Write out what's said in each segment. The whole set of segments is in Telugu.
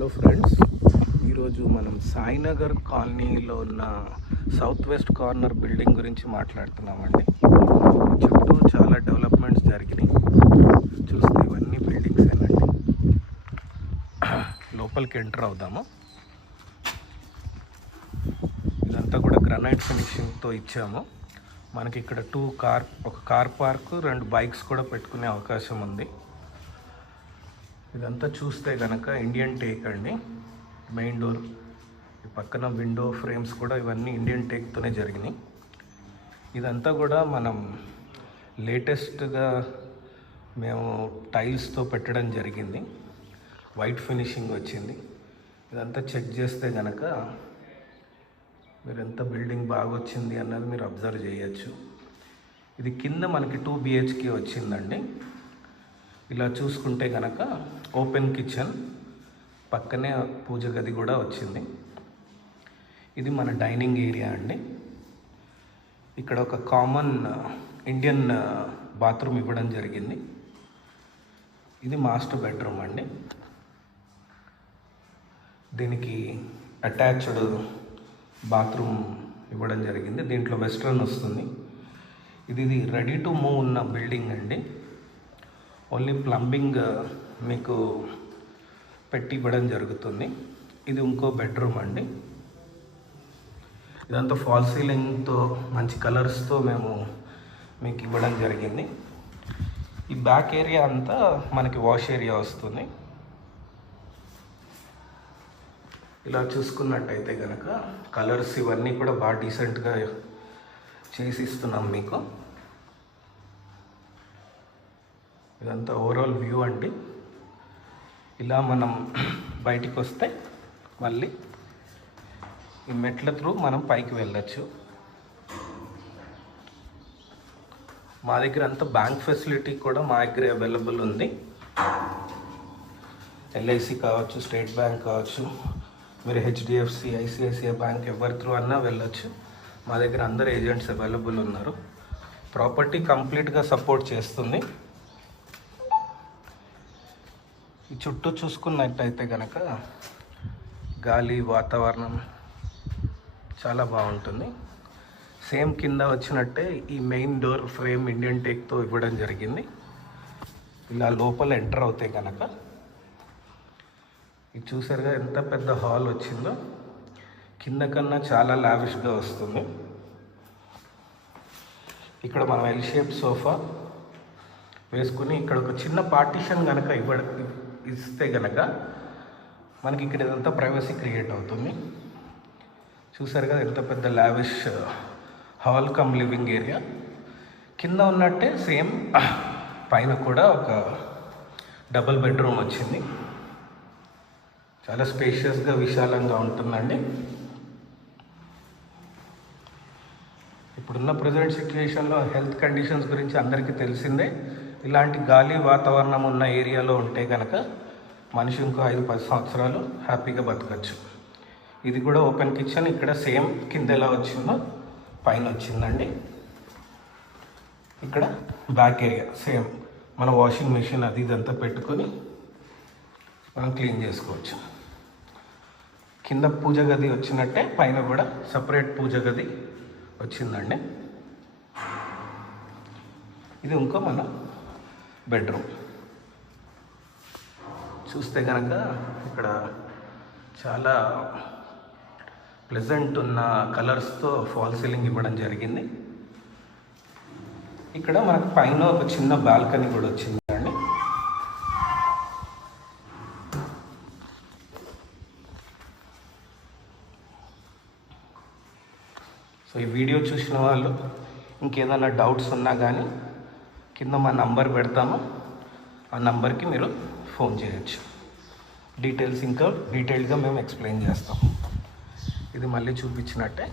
హలో ఫ్రెండ్స్, ఈరోజు మనం సాయినగర్ కాలనీలో ఉన్న సౌత్ వెస్ట్ కార్నర్ బిల్డింగ్ గురించి మాట్లాడుతున్నామండి. చుట్టూ చాలా డెవలప్మెంట్స్ జరిగినాయి. చూస్తే ఇవన్నీ బిల్డింగ్స్ ఏనండి. లోపలికి ఎంటర్ అవుదాము. ఇదంతా కూడా గ్రానైట్ ఫినిషింగ్తో ఇచ్చాము. మనకి ఇక్కడ ఒక కార్ పార్క్, 2 బైక్స్ కూడా పెట్టుకునే అవకాశం ఉంది. ఇదంతా చూస్తే కనుక ఇండియన్ టేక్ అండి. మెయిన్ డోర్, ఈ పక్కన విండో ఫ్రేమ్స్ కూడా ఇవన్నీ ఇండియన్ టేక్తోనే జరిగినాయి. ఇదంతా కూడా మనం లేటెస్ట్గా మేము టైల్స్తో పెట్టడం జరిగింది. వైట్ ఫినిషింగ్ వచ్చింది. ఇదంతా చెక్ చేస్తే కనుక మీరు ఎంత బిల్డింగ్ బాగా వచ్చింది అన్నది మీరు అబ్జర్వ్ చేయొచ్చు. ఇది కింద మనకి 2 BHK వచ్చిందండి. ఇలా చూసుకుంటే కనుక ఓపెన్ కిచెన్, పక్కనే పూజ గది కూడా వచ్చింది. ఇది మన డైనింగ్ ఏరియా అండి. ఇక్కడ ఒక కామన్ ఇండియన్ బాత్రూమ్ ఇవ్వడం జరిగింది. ఇది మాస్టర్ బెడ్రూమ్ అండి. దీనికి అటాచ్డ్ బాత్రూమ్ ఇవ్వడం జరిగింది. దీంట్లో వెస్ట్రన్ వస్తుంది. ఇది రెడీ టు మూవ్ ఉన్న బిల్డింగ్ అండి. ఓన్లీ ప్లంబింగ్ మీకు పెట్టి ఇవ్వడం జరుగుతుంది. ఇది ఇంకో బెడ్రూమ్ అండి. ఇదంతా ఫాల్ సీలింగ్తో మంచి కలర్స్తో మేము మీకు ఇవ్వడం జరిగింది. ఈ బ్యాక్ ఏరియా అంతా మనకి వాష్ ఏరియా వస్తుంది. ఇలా చూసుకున్నట్టయితే కనుక కలర్స్ ఇవన్నీ కూడా బాగా డీసెంట్గా చేసి ఇస్తున్నాం మీకు. ఇదంతా ఓవరాల్ వ్యూ అండి. ఇలా మనం బయటికి వస్తే మళ్ళీ ఈ మెట్ల త్రూ మనం పైకి వెళ్ళచ్చు. మా దగ్గర అంతా బ్యాంక్ ఫెసిలిటీ కూడా మా దగ్గర అవైలబుల్ ఉంది. LIC కావచ్చు, స్టేట్ బ్యాంక్ కావచ్చు, మీరు HDFC, ICICI బ్యాంక్ ఎవరి త్రూ అన్నా వెళ్ళొచ్చు. మా దగ్గర అందరు ఏజెంట్స్ అవైలబుల్ ఉన్నారు. ప్రాపర్టీ కంప్లీట్గా సపోర్ట్ చేస్తుంది. ఈ చుట్టూ చూసుకున్నట్టయితే కనుక గాలి, వాతావరణం చాలా బాగుంటుంది. సేమ్ కింద వచ్చినట్టే ఈ మెయిన్ డోర్ ఫ్రేమ్ ఇండియన్ టేక్తో ఇవ్వడం జరిగింది. ఇలా లోపల ఎంటర్ అవుతే కనుక ఇది చూసారుగా ఎంత పెద్ద హాల్ వచ్చిందో. కింద కన్నా చాలా లావిష్గా వస్తుంది. ఇక్కడ మనం L షేప్ సోఫా వేసుకుని ఇక్కడ ఒక చిన్న పార్టీషన్ కనుక ఇస్తే కనుక మనకి ఇక్కడ ఇదంతా ప్రైవసీ క్రియేట్ అవుతుంది. చూసారు కదా ఎంత పెద్ద lavish hall come living area. కింద ఉన్నట్టే సేమ్ పైన కూడా ఒక డబుల్ బెడ్రూమ్ వచ్చింది. చాలా స్పేషియస్గా, విశాలంగా ఉంటుందండి. ఇప్పుడున్న ప్రజెంట్ సిచ్యువేషన్లో హెల్త్ కండిషన్స్ గురించి అందరికీ తెలిసిందే. ఇలాంటి గాలి వాతావరణం ఉన్న ఏరియాలో ఉంటే కనుక మనిషి ఇంకో 5-10 సంవత్సరాలు హ్యాపీగా బతకచ్చు. ఇది కూడా ఓపెన్ కిచెన్. ఇక్కడ సేమ్ కింద ఎలా వచ్చిందో పైన వచ్చిందండి. ఇక్కడ బ్యాక్ ఏరియా సేమ్ మన వాషింగ్ మెషిన్ అది ఇదంతా పెట్టుకొని మనం క్లీన్ చేసుకోవచ్చు. కింద పూజ గది వచ్చినట్టే పైన కూడా సపరేట్ పూజ గది వచ్చిందండి. ఇది ఇంకో మన బెడ్రూమ్. చూస్తే కనుక ఇక్కడ చాలా ప్లెజెంట్ ఉన్న కలర్స్తో ఫాల్ సీలింగ్ ఇవ్వడం జరిగింది. ఇక్కడ మనకు పైన ఒక చిన్న బాల్కనీ కూడా వచ్చిందండి. సో ఈ వీడియో చూసిన వాళ్ళు ఇంకేదైనా డౌట్స్ ఉన్నా కానీ కింద మా నంబర్ పెడతాము. ఆ నంబర్కి మీరు ఫోన్ చేయొచ్చు. డీటెయిల్స్ ఇంకా డీటెయిల్గా మేము ఎక్స్ప్లెయిన్ చేస్తాం. ఇది మళ్ళీ చూపించినట్టే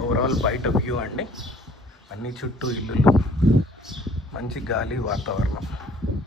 ఓవరాల్ బయట వ్యూ అండి. అన్ని చుట్టూ ఇల్లులు, మంచి గాలి, వాతావరణం.